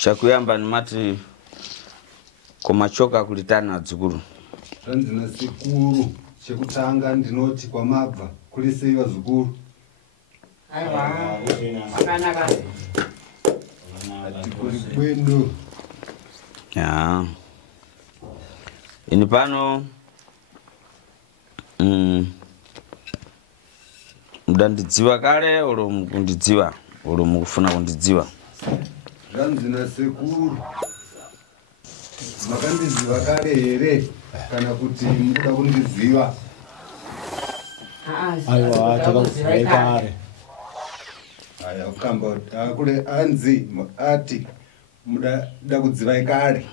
Chakuyamba ni mati kumachoka kulitana dzukuru. NaSekuru chekutanga ndinoti kwa mabva kuliseiwa zukuru. Aiwa. Akanaka. Atikuri kwendo. Ya. Ini pano mudandidziwa kale olo mukundidziwa olo mukufuna kundidziwa. NaSekuru makandiziva kare here kana kuti mukuda kundiziva? Aiwa, takakuziva kare. Aya ukamba kule anzi ati muda kudziva kare.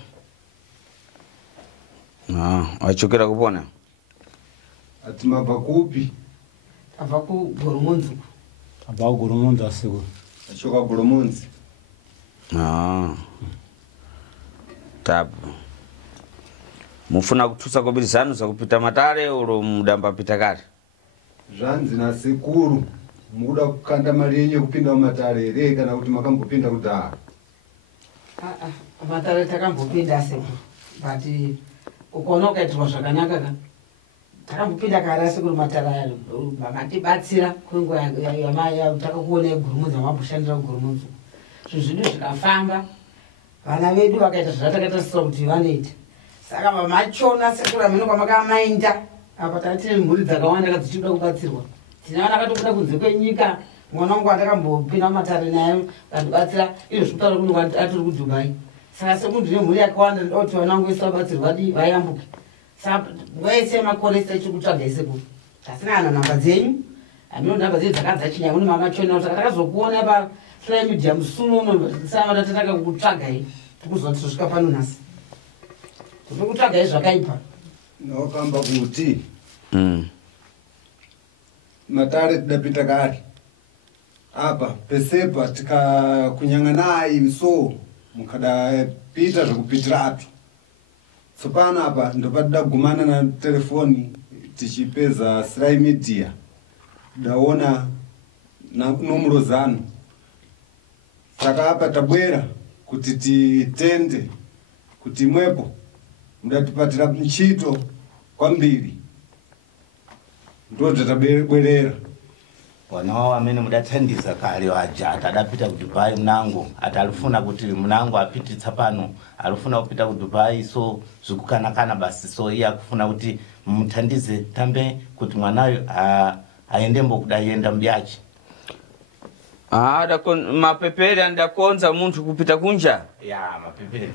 Achokera kupona? Ati mabva kupi? Abva kuGoromonzi. Abva kuGoromonzi aSekuru. Achoka Goromonzi. Tabu. Mufuna kutusa kubirizano za kupita matare ulo mudamba pita kare? NaSekuru muda kukanda mali yenye kupinda matare here kana kuti makambopinda kudhara? Matare takambopinda Sekuru. But ukona ukaitwa zvakanaka ka. Takambopinda kare Sekuru matare aya. Mamatibatsira kwenguva yamaya takakuona Goromonzi mabushandira Goromonzi. Zvinhu zvikafamba vana vedu vakaita zvatakaita kuti vanoita. Saka mamachona Sekuru amene kwamakamaenda apa tatiri mhuri dzakawanda dzichida kubatsirwa. Tina vana katokuda kunze kwenyika mwana wangu atakambopinda matare naye kandibatsira izvo zvekutaura kuti atiri kuDubai. Saka Sekuru ndine mhuri yakawanda ndoda kuti vana vangu vese vabatsirwa vayambuke. Saka wese makore tichikutsvagai Sekuru. Tasina ana nhamba dzenyu. Amino nhamba dzenyu dzakadzachinya mune mamachona saka takazokuona pa Sly Media musuno sama tataka kutsvagai tikuzoti kusvika pano nhasi. Kutsvagai zvakaipa. Nokamba kuti matare tidapita kare. Apa pesepa tikakunyang'anai so mukada pita zvekupitiratu. Tsopano apa ndopatida kugumana na telefoni tichipeza Sly Media. Daona nomuro zanu. Saka apa tabwera kuti titende kuti mwepo mudatipatira mchito kwambiri. Ndoto tabwerera. Wana wao amene mudathandiza kale waja atadapita ku Dubai mnango atalifuna kuti mnango apititsa pano alifuna kupita ku Dubai so zikukanakana basi so iye akufuna kuti muthandize tambe kuti mwanayo aende mbokudayenda mbyachi. Mapepere andakonza muntu kupita kunja? Ya, mapepere.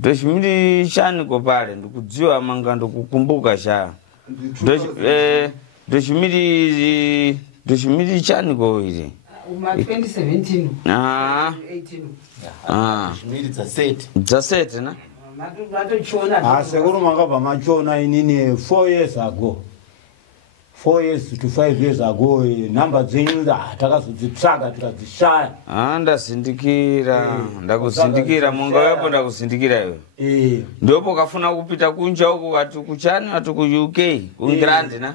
2000 chani ko pale ndikudziwa manga ndokukumbuka cha. 2000 chani ko ile. 2017. 18. Zasete na? Matochona. Sekuru makabva machona inini 4 years ago. 4 years to 5 years ago, namba dzenyu takazodzitsvaga tikadzishaya. Ndakuzindikira munga wepo ndakuzindikira iwe. Ndopo kafuna kupita kunja huko kati kuchani atu ku UK, ku England na?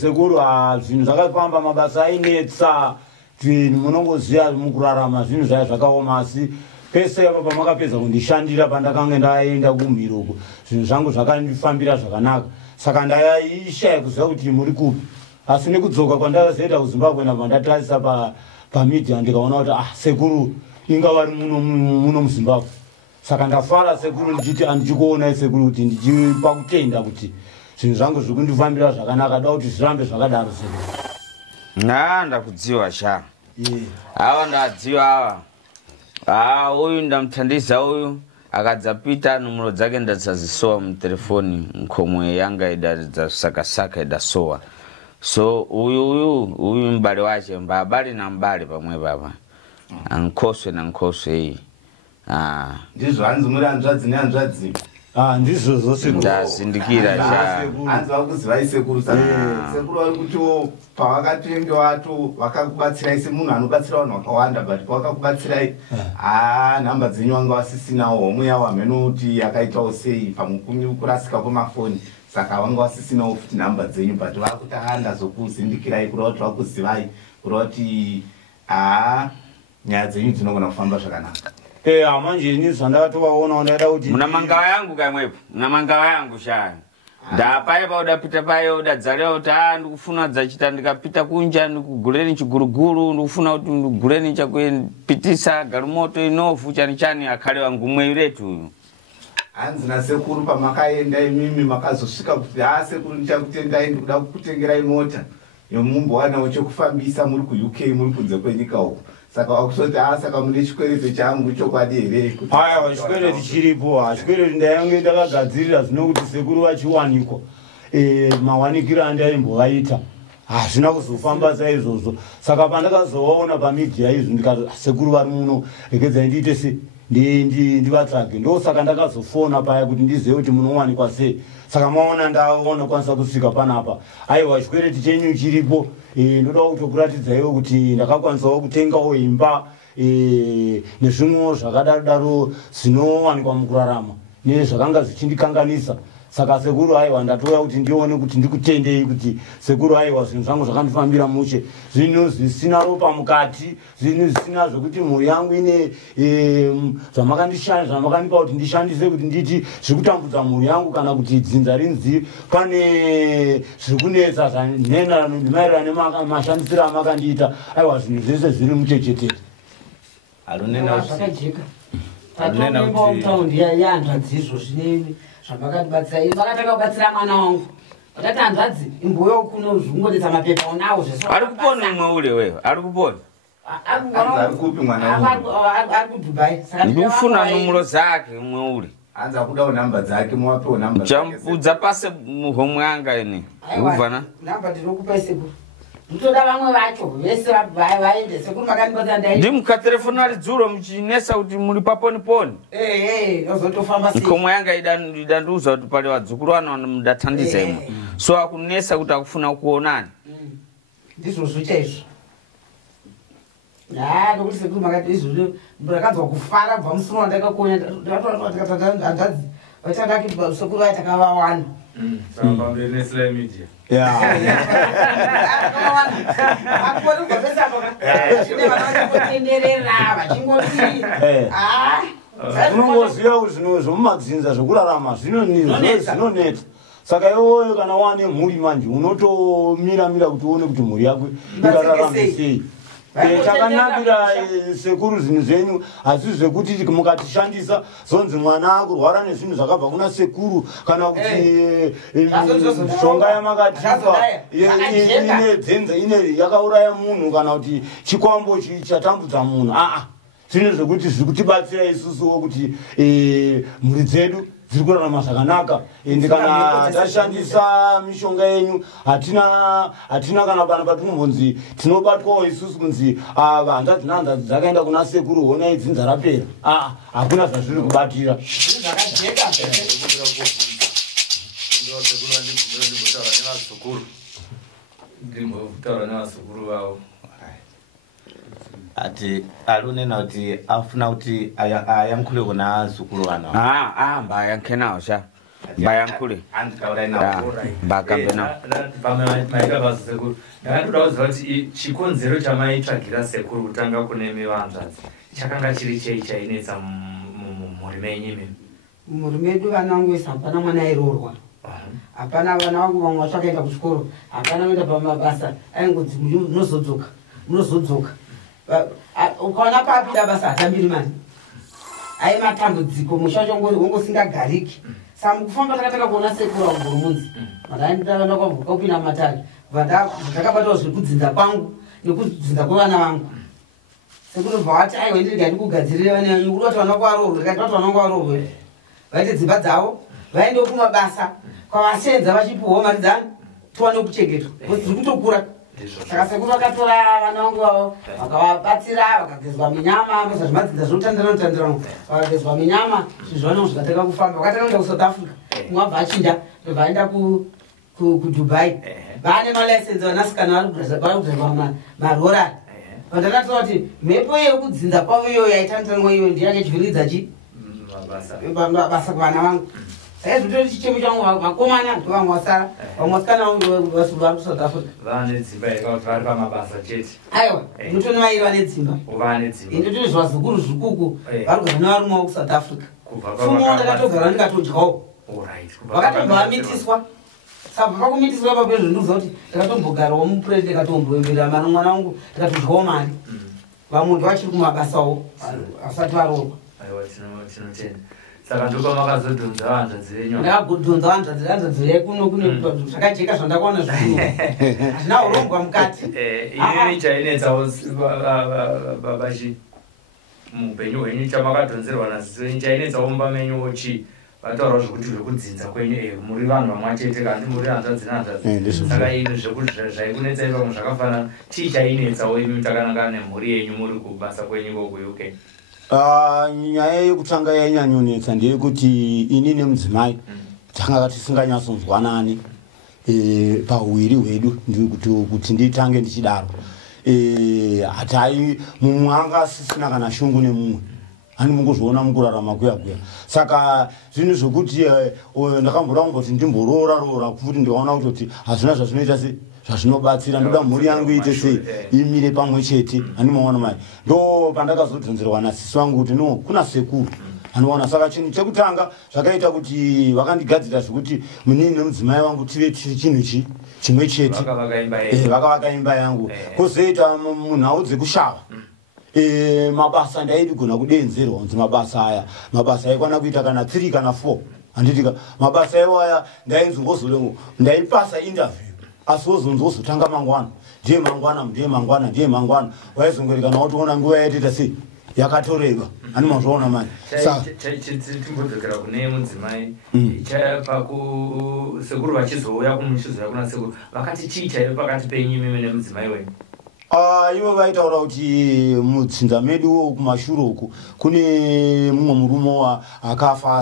Sekuru zvinhu zvakafamba mabasa ainetsa zvinhu munongoziya mukurarama zvinhu zvaya zvakaoma asi pese apa pamakapedza kundishandira pandakanga ndaenda kumhiroko zvinhu zvangu zvakandifambira zvakanaka. Saka ndaishaya kuziva kuti muri kupi. Asi nekudzoka kwandakazoenda kuZimbabwe nabva ndatarisa pamedia ndikaona kuti Sekuru inga vari muno muZimbabwe. Saka ndafara Sekuru ndichiti andichikuona Sekuru kuti ndichipa kutenda kuti zvinhu zvangu zvikundifambira zvakanaka da kuti zvirambe zvakadaro Sekuru. Ndakudziwa sha. Awa ndadziwa awa. Uyu ndamuthandiza uyu. Akadzapita numero dzake ndasazisowa mutelefoni nkhomwe yanga idasakasaka idasowa. So uyu mbale wache mbabali na mbale pamwe baba. Ankoswe na nkoswe iyi. ndizvo hanzi muri hanzvadzi nehanzvadzi ndizvo zvose ndazindikira hanzi vakuzivai sekuru saka sekuru vari kuti pavakatenge watu vakakubatsirai semunhu anobatsira vanhu vakawanda but pavakakubatsirai nhamba dzenyu vanga vasisinawo homwe yavo hameno kuti yakaitawo sei pamukurasika kwemafoni saka vanga vasisinawo futi nhamba dzenyu but vakuti ndazokuzindikirai kureva kuti vakuzivai kureva kuti nyaya dzenyu dzinogona kufamba zvakanaka manje ini zvandakatovaona ndaida kuti muna mangawa yangu kamwepo muna mangawa yangu shaya ndapaipa udapita paye udadzalira kuti ndikufuna dzachita ndikapita kunja ndikugureni chiguruguru ndikufuna kuti ndigureni chakuipitisa galimoto inovhu chani chani akhale wangu mweiretu uyu hanzi nasekuru pamakaenda imimi makazosvika kuti sekuru ndichakutendai ndikuda kukutengerai mota yomumbowanawo chokufambisa muri kuuk muri kunze kwenyika uku saka wakusoti saka mune chikwereti changu chokwadi here aiwa chikwereti chiripo chikwereti ndayange ndakagadzirira zvinokuti sekuru vachiwanikwa mawanikiro andaimbovaita hazvina kuzofamba saizvozvo saka pandakazovaona pamidhiya izvo ndikati sekuru vari muno regedzai ndiite se ndivatsvage ndosaka ndakazofona paya kuti ndizive kuti munowanikwa sei saka maona ndaona kwanisa kusvika panapa aiwa chikwereti chenyu chiripo ndoda kutokuratidzaiwo kuti ndakakwanisawo kutengawo imba nezvimwewo zvakadaro zvinowanikwa mukurarama nezvakanga zvichindikanganisa saka sekuru aiwa ndatouya kuti ndione kuti ndikutendei kuti sekuru aiwa zvinhu zvangu zvakandifambira mushe zvinhu zvisina ropa mukati zvinhu zvisina zvokuti mhuri yangu ine zvamakandipa kuti ndishandise kuti nditi zviri kutambudza mhuri yangu kana kuti dzinza rinzi pane zviri kunetsa maererano nemashandisiro amakandiita aiwa zvinhu zvese zviri muchechetete zvakajeka pataundi yahanzvadzizvo zvine zvamakatibatsira vakataka kubatsira mwana wangu vakati hanzvadzi imboyo kuno zvingodetsa mapepa unawo ari kupona umwe ule wewe ari kupona ari kupi mwana ari kudubai ndikufuna numero zake umwe ule hanzi akudawo namba dzake muwapewo namba champudza pase muhomwe yanga ini uvana namba ndinokupa sekuru nditoda vamwe vacho vese vaende sekuru makandibata ndai ndimukatelefona ridzuro muchinesa kuti muri paponiponi yozotofamba sei ikhomwe yanga idanduza kuti pali vadzukuru vano mudathandiza imwe so akunesa kuti akufuna kuonani ndizvozvo chaizvo nokuti sekuru makati izvozvo ndakanzwa kufara kubva musoro wandakakonya ndakatoandadzi vachandaki sekuru vai takavawanda saka pamberi neSly Media unongoziva kuti zvinhu zvomumadzinza zvokurarama zvinoneta saka iwoyo kana wane mhuri manje unotomira kuti uone kuti mhuri yako ingararame sei chakanakira sekuru zvinhu zvenyu hazvi zvekuti mukatishandisa zonzi mwana akurwara nezvinhu zvakabva kuna sekuru kana kuti mishonga yamakatipa ine dzenza ine yakauraya munhu kana kuti chikwambo chatambudza munhu zvinhu zvekuti zviri kutibatsira isusuwo kuti mhuri dzedu dziri kurarama zvakanaka ende kana tashandisa mishonga yenyu hatina kana pana patinombonzi tinobatwawo isusu kunzi hanzvadzi nehanzvadzi dzakaenda kuna sekuru hona idzinza rapera hakuna zvazviri kubatira ndimbotaura nevazukuru vavo ati alunena kuti afuna kuti ayankhule kuna zukuru vano mbayankhe nawo sha mbayankhule andikaurai nawo mbakambe nawo maika basa sekuru ndakatoda kuziva kuti chikonzero chamaitsvagira sekuru kutanga kune mivanzvadzi chakanga chiri chei chainetsa mumhuri menyu imimi mumhuri medu vana vangu vese hapana mwana airorwa hapana vana vangu vamwe vasvakaenda kuchikoro hapana kuenda pamabasa aingodzi munozodzoka ukaona papida basa hatambiri mani ai matambudziko musha wongosingagariki saka mukufamba takataka kuona sekuru wagurumudzi vandaenda kwabvuka kupinda matare ndakabatawo zviri kudzinza kwangu nekudzinza kwevana vangu sekuru bva wati aiwa ndirigandi kugadzirira vana vanyu uri vati vana kwavarorwe kati vati vana kwavarorwe vaite dzimba dzavo vaendewo kumabasa kwavasenza vachipiwawo mari dzani tiwane kuchengetwa dziri kutokura saka Sekuru vakatora vana vangu vavo vakavabatsira vakagezwa minyama mezvazvimadzinza zvinotandira vakagezwa minyama zvinhu zvikatanga kufamba vakatanga kuenda kuSouth Africa mwabva achinja ndobva aenda kuDubai vaane malaisensi vanasikana vari kudhaiva marora vandakatoa kuti mhepo yekudzinza kwavo iyoyo yaitandiranwa iyoyo ndiyake chivhiridza mabasa kuvana vangu saka zvitori chichemo changu vakomana ndovamwe vasara vamwe vasikana vangu vari kuSouth Africa vane dzimba yekauti vari pamabasa chete aiwa ndotoni vairi vane dzimba ndotoni zvazukuru zvikuku vari kugara nevarume vo kuSouth Africa fumo ndakatogara ndikatodyawo vakatobva vamitiswa saka pakumitiswa ipapo zvondiuza kuti ndakatombogarawo mupuresi ndikatomboemberera mari mwana wangu ndikatodyawo mari vamwe vachiri kumabasawo asati varoorwa tinotenda saka ndopa makazodhonza vanzvadzi venyu ndakagodhonza vanzvadzi vekuno kune zvakajeka zvandakaona zvikuru hazvina urongwa mukati inini chainetsawo babachi muupenyu hwenyu chamakadhonzerwa naziso venyu chainetsawo mumba menyu chi vataurawo zvekuti zvekudzinza kwenyu muri vanhu vamwe chete kandi muri hanzvadzi nehanzvadzi saka ino zvekuti zvaikunetsai pamwe zvakafanana chii chainetsawo imi takanangana nemhuri yenyu muri kubasa kwenyu kokuuk nyaya yekutanga yainyanyonetsa ndeyekuti ini nemudzimai tanga tisinganyatsonzwanani pauwiri hwedu kuti nditange ndichidaro hatai mumwe anga asisina kana shungu nemumwe hani mungozviona mukurarama kuyakuya saka zvinhu zvokuti ndakamboda kungoti ndimboroora kuti ndikaona kuti hazvina zvazvinoita sei zvazvinobatsira ndoda mhuri yangu ite sei imire pamwe chete hani maona mai ndo pandakazodhonzerwa nasisi wangu kuti no kuna sekuru anoona saka chinhu chekutanga zvakaita kuti vakandigadzira zvekuti munini nemudzimai wangu tive chinhu chimwe chete vakavaka imba yangu kwozoita munhau dzekushava mabasa ndaigona kudenzerwa kunzi mabasa aya mabasa aikwana kuita kana 3 kana 4 handitika mabasa iwaya ndainzongozolengo ndaipasa interview asi wozonzozotanga mangwana ndiye mangwana waizongorikana watoona nguva yaitita sei yakatoreba hani mazvaona mani timbodzokera kune mudzimai sekuru vachizouya kumuchizoya kuna sekuru vakati chii chaive pakati penyu mimi nemudzimai wenyu ivo vaitaura kuti mutsinza medu kumashure uku kune mumwe murume akafa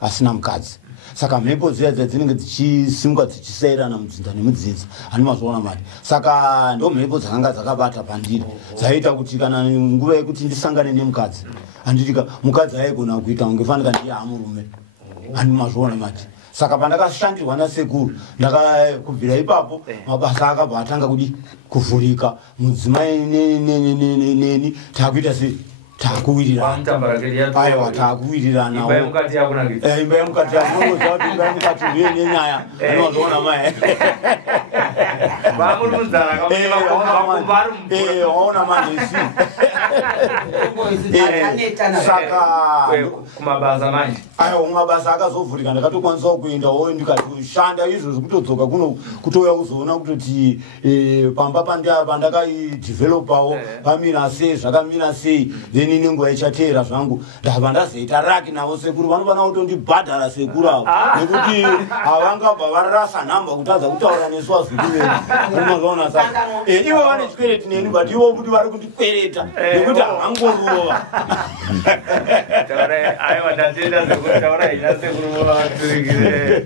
asina mukadzi saka mhepo dziya dzinenge dzichisimuka dzichisairana mudzinza nemudzinza hani mazvaona mati saka ndo mhepo dzakanga dzakabata pandiri dzaita kuti kana nguva yekuti ndisangane nemukadzi handitika mukadzi aigona kuita ungefanika ndiye amurume hani mazvaona mati saka pandakashandirwa nasekuru ndakakubvira ipapo mabasa akabva atanga kuvhurika mudzimai neni takuita sei takuwirirana imba yemukati yakunakidza imba yemukati yakunakidza kuti imba yemukati ndiye nenyaya anozoona mai waona manesi saka kumabasa manje kumabasa akazovhurika ndakatokwanisa kuendawo ndikatoshanda izvozvo kutodzoka kuno kutouya kuzoona kutoti pamba pandakaidevelopawo pamira sei zvakamira sei then nenguva ichateera zvangu ndabva ndazoita raki navo sekuru vanofana kutondibhadhara sekuru avo nekuti havangabva varasa nhamba kutadza kutaura nesu vazukuveni unozoona saka ivo vane chikwereti neni but ivo kuti vari kundikwereta nekuti havangorova aiwa ndatenda sekuru taura ina sekuru vovaturikire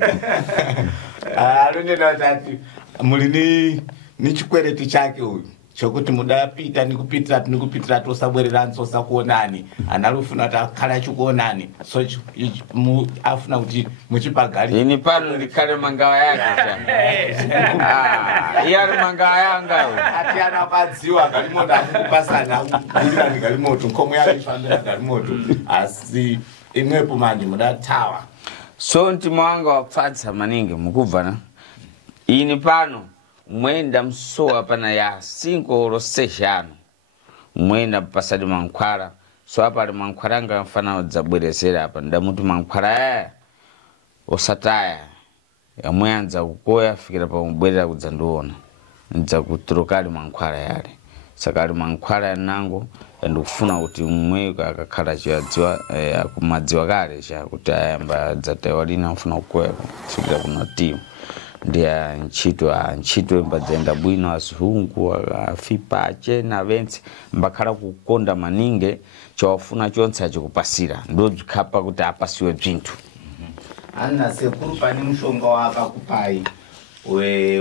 anonena kuti ati muri nechikwereti chake uyu chokuti mudapita nikupitira tosabwererani tosakuonani analufuna kuti akhala chikuonani so afuna kuti muchipagari ini pano ndikhale mangawa yake iyari mangawa yanga ati anakwadziwa galimoto akukupasana kuirani galimoto nkomo yaifambira galimoto asi imwepo manje mudatawa so mtima wanga wapfatsa maningi mukubvana ini pano mwenda msowa pana ya 5 oro 6 mwenda pasadi mankhwala so apa ali mankhwala anga mfana dzabweresera apa ndamuti mankhwala osataya yamwe anza kukoya fikira pa mbwerera kudzandiona ndza kuturukali mankhwala yale saka ali mankhwala yanango ndikufuna kuti mwe akakhala chiyadziwa akumadziwa kale cha kuti ayamba dzatewa lina mfuna kukoya fikira kuna timu ndia ntchito mbadzenda bwino asihungu afipa achena ventsi mbakhala kukonda maninge chawafuna chonse achikupasira ndodzikhapa kuti apasiwe bzinthu. NaSekuru pane mushonga wakakupai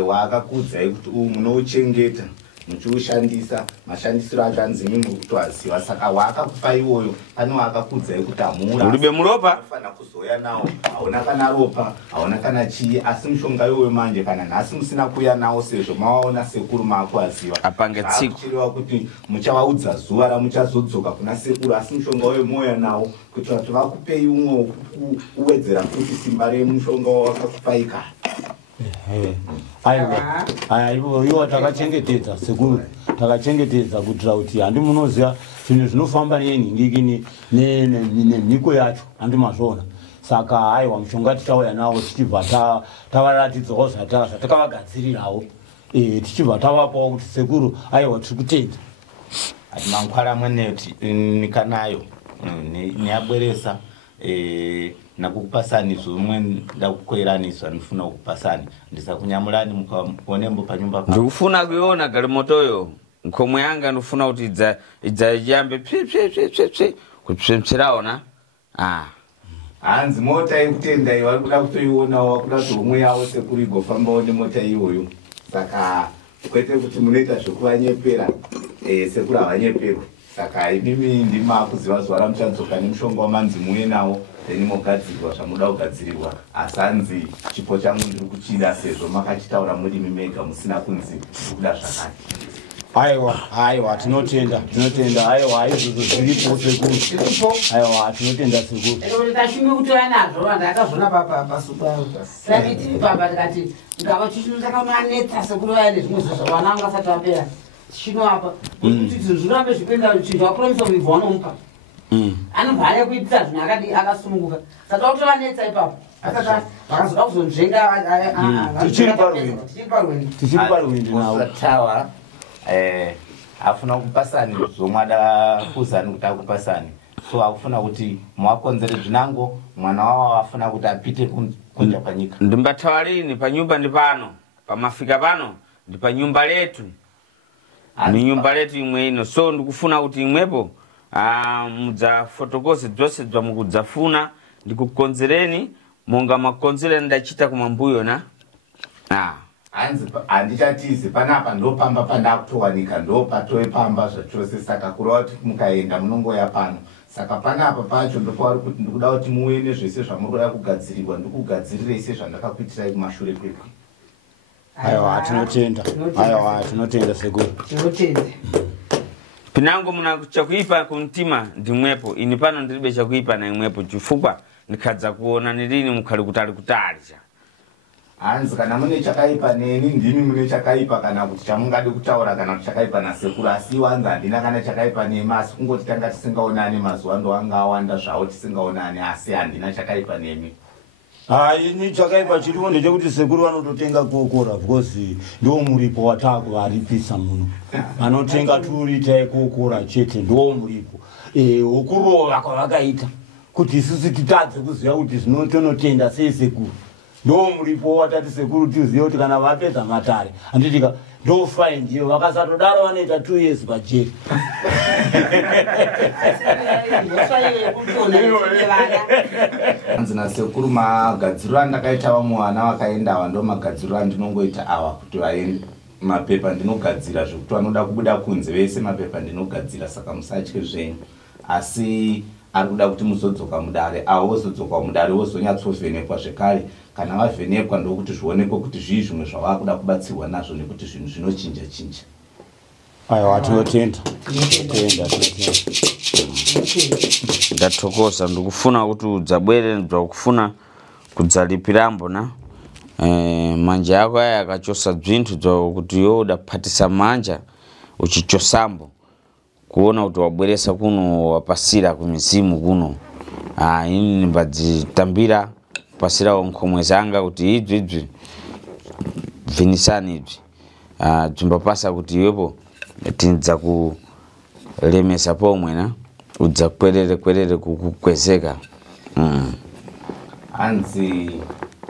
wakakudza kuti munouchengeta muchiushandisa mashandisiro acho anzi mimi kutoaziva saka wakakupa iwoyo pane wakakudza kuti amura ulibe muropa fana kuzoya nawo hauna kana ropa hauna kana chii asi mushonga iwoyo manje kana nhasi musina kuya nawo sezvo mawaona Sekuru makuaziva apange tsiku chiriwa kuti muchavaudza zuva ramuchazodzoka kuna Sekuru asi mushonga iwoyo moya nawo kuti vatu vakupei umwe uwedzera kuti simba remushonga wakakupai kare. Aiwa iwo takachengetedza Sekuru takachengetedza kuitira kuti handi munoziva zvinhu zvinofamba nenhingikini nemhiko yacho handi mazvona saka aiwa mushonga tichauya nawo tichibva tavaratidzawo zvatakavagadzirirawo tichibva tavapawo kuti Sekuru aiwa tiri kutenda ati mankwara mweneti nikanayo neabweresa nakukupasani zvomwe ndakukweranisa ndifuna kukupasani ndisakunyamulani mukaonembo panyumba pa ndikufuna kuiona galimotoyo nkhomwe yanga ndifuna kuti idzayambe psipsipsipsipsi kupsipsiraona hanzi mota yekutenda iyo vari kuda kutoionawo wakuda kuti homwe yavo Sekuru igofambawo nemota iyoyo saka kwete kuti munoita zvekuvanyepera Sekuru havanyeperwa saka imimi ndimakuziva zuva ramuchadzoka nemushonga wamanzi muye nawo mogadzirwa zvamuda kugadzirirwa asi hanzi chipo changu ndiri kuchida sezvo makachitaura muri mimega musina kunzi kuda zvakati. aiwa tinotenda aiwa izvozvo zviripo Sekuru aiwa tinotenda Sekuru tashumi kutora nazvo vanhu akazvona pasuku yavo saka tiri pamba tikati ngava takamanetsa Sekuru vaya nezvimwe zvezvo vana vanga vasati vapera tichinoapa kuti zvirambe zvipenda chinhu vapromisa kuibva vanomupa anobva kuitira zvinhu akasununguka saka vakutovanetsa ipapo vakazoda kuzonzvenga tichiri parwendo navo tawa afuna kupasani zvomwada kuzani kuti akupasani so akufuna kuti muwakonzere zvinango mwana wavo afuna kuti apite kunja panyika ndimbatawa lini panyumba ndi pano pamafika pano ndi panyumba letu ni nyumba letu imwe ino so ndikufuna kuti imwepo mudza fotokosi dzose dzamukudzafuna ndikukonzereni monga makonzereni ndachita kumambuyo na hanzi handichatizi panapa ndopamba pandakutowanika ndopatowe pamba zvachose saka kureva kuti mukaenda munongoya pano saka panapa pacho ndopavari kuti ndikuda kuti muve nezvese zvamuri kuda kugadzirirwa ndikugadzirire sezvandakakuitirai kumashure kwekwe. aiwa tinotenda Sekuru tinotenda pinango muna chakuipa kumtima ndimwepo ini pano ndiribe chakuipa na imwepo chifukwa ndikhadza kuona nilini mukhali kutali kutalija hanzi kana mune chakaipa neni ndimi mune chakaipa kana kuti chamungade kutaura kana kuti chakaipa naSekuru asi wanzi handina kana chakaipa nemi asi kungoti tanga tisingaonani mazuva ndoanga awanda zvawo tisingaonani asi handina chakaipa nemi. ini chakaipa chiriwo ndechekuti Sekuru vanototenga kokora because ndo muripo watakuvaripisa muno vanotenga turitai kokora chete ndo muripo wokurova kwavakaita kuti isusu titadze kuziva kuti zvinotonotenda sei Sekuru ndo muripo watati Sekuru tizive kuti kana vapedza matare handitika ndo fine iyo vakasatodaro vanoita 2 years pajeri hanzi naSekuru magadziriro andakaita vamwe vana vakaenda ava ndo magadziriro andinongoita ava kuti vaende mapepa ndinogadzira zvekuti vanoda kubuda kunze vese mapepa ndinogadzira saka musatye zvenyu asi ari kuda kuti muzodzoka mudare avo vozodzoka mudare vozonyatsovhenekwa zvekare kana vavhenekwa ndokuti zvionekwe kuti zvii zvimwe zvavakuda kubatsirwa nazvo nekuti zvinhu zvinochinja chinja. aiwa tinotenda ndathokoza ndikufuna kuti udzabwere dzakufuna kudzalipirambo na manja ako aya akachosa bzinthu dzakuti yo udaphatisa manja uchichosambo kuona kuti wabweresa kuno wapasira kumizimu kuno ini nimbadzitambira kupasirawo nkhomwe zanga kuti idzwi bvinisani ibzi bzimbapasa kuti iwepo tinza kulemesa pomwe na udza kwerere kukwezeka. hanzi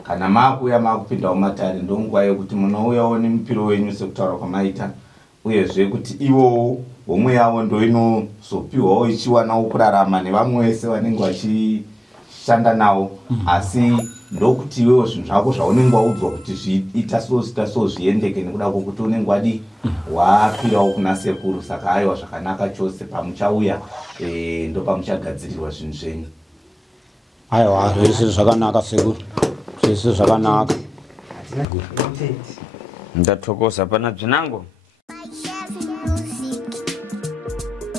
kana makuya makupinda mumatare ndonguva yekuti munouyawo nemupiro wenyu sekutaura kwamaita uyezve kuti ivowo homwe yavo ndo inozopiwawo ichiwanawo kurarama nevamwe vese vanenge vachishanda navo asi ndokuti iwewo zvinhu zvako zvaunenge waudzwa kuti zviita so zviendeke nekuda kwokuti unenge wadi wapirawo kuna sekuru saka aiwa zvakanaka chose pamuchauya ndopamuchagadzirirwa zvinhu zvenyu aiwa zvese zvakanaka sekuru zvese zvakanaka ndathokoza pana bzinango.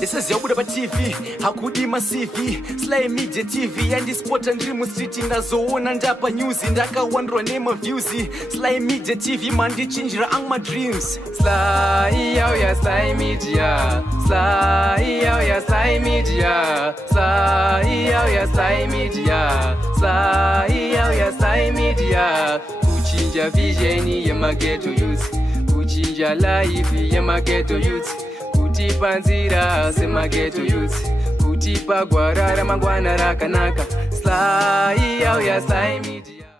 This is Yopupura TV, hakudi masivi Sly Media TV, yandispota ndiri mustreet ndazoona ndapa news ndakawandwa nemaviews Sly Media TV mandichinjira my dreams Sly ya Sly Media Sly ya Sly Media Sly ya Sly Media Sly ya Sly Media kuchinja vision yemageto youth kuchinja life yemageto youth kutipa nzira semageto youth kutipa gwara ramangwana rakanaka Sly ya Sly Media.